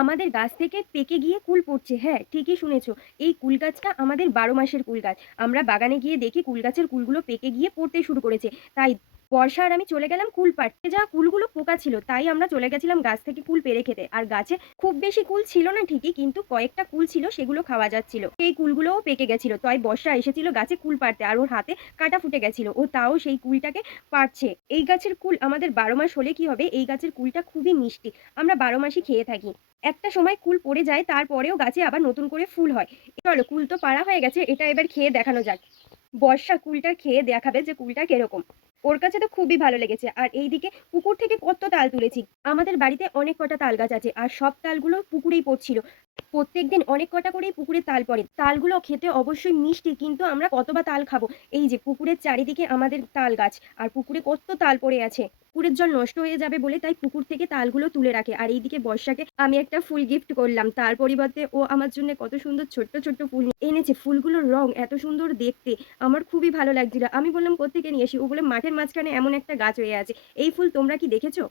আমাদের গাছ থেকে পেকে গিয়ে কুল পড়ছে। হ্যাঁ, ঠিকই শুনেছো। এই কুল গাছটা আমাদের ১২ মাসের কুল গাছ। আমরা বাগানে গিয়ে দেখি কুল গাছের কুলগুলো পেকে গিয়ে পড়তে শুরু করেছে। তাই বর্ষা আর আমি চলে গেলাম কুল পাড়তে। যা কুলগুলো পোকা ছিল, তাই আমরা চলে গেছিলাম গাছ থেকে কুল পেড়ে খেতে। আর গাছে খুব বেশি কুল ছিল না ঠিকই, কিন্তু কয়েকটা কুল ছিল, সেগুলো খাওয়া যাচ্ছিল। সেই কুলগুলোও পেকে গেছিল। তাই বর্ষা এসেছিল গাছে কুল পাড়তে, আর ওর হাতে কাঁটা ফুটে গেছিল। ও তাও সেই কুলটাকে পাড়ছে। এই গাছের কুল আমাদের ১২ মাস হলে কি হবে, এই গাছের কুলটা খুবই মিষ্টি। আমরা ১২ মাসই খেয়ে থাকি। একটা সময় কুল পড়ে যায়, তারপরেও গাছে আবার নতুন করে ফুল হয়। চলো, কুল তো পাড়া হয়ে গেছে, এটা এবার খেয়ে দেখানো যাক। বর্ষা কুলটা খেয়ে দেখাবে যে কুলটা কিরকম। ওর কাছে তো খুবই ভালো লেগেছে। আর এইদিকে পুকুর থেকে কত তাল তুলেছি। আমাদের বাড়িতে অনেক কটা তাল গাছ আছে, আর সব তালগুলো পুকুরেই পড়ছিল। প্রত্যেকদিন অনেক কটা করেই পুকুরে তাল পড়ে। তালগুলো খেতে অবশ্যই মিষ্টি, কিন্তু আমরা কতবা তাল খাবো। এই যে পুকুরের চারিদিকে আমাদের তাল গাছ, আর পুকুরে কত তাল পড়ে আছে। পুকুরের জল নষ্ট হয়ে যাবে বলে তাই পুকুর থেকে তালগুলো তুলে রাখে। আর এইদিকে বর্ষাকে আমি একটা ফুল গিফট করলাম। তার পরিবর্তে ও আমার জন্য কত সুন্দর ছোট্ট ছোট্ট ফুল এনেছে। ফুলগুলোর রং এত সুন্দর দেখতে, আমার খুবই ভালো লাগছিল। আমি বললাম কোত্থেকে নিয়ে আসি? ও বলে মাঠের মাঝখানে এমন একটা গাছ হয়ে আছে। এই ফুল তোমরা কি দেখেছো?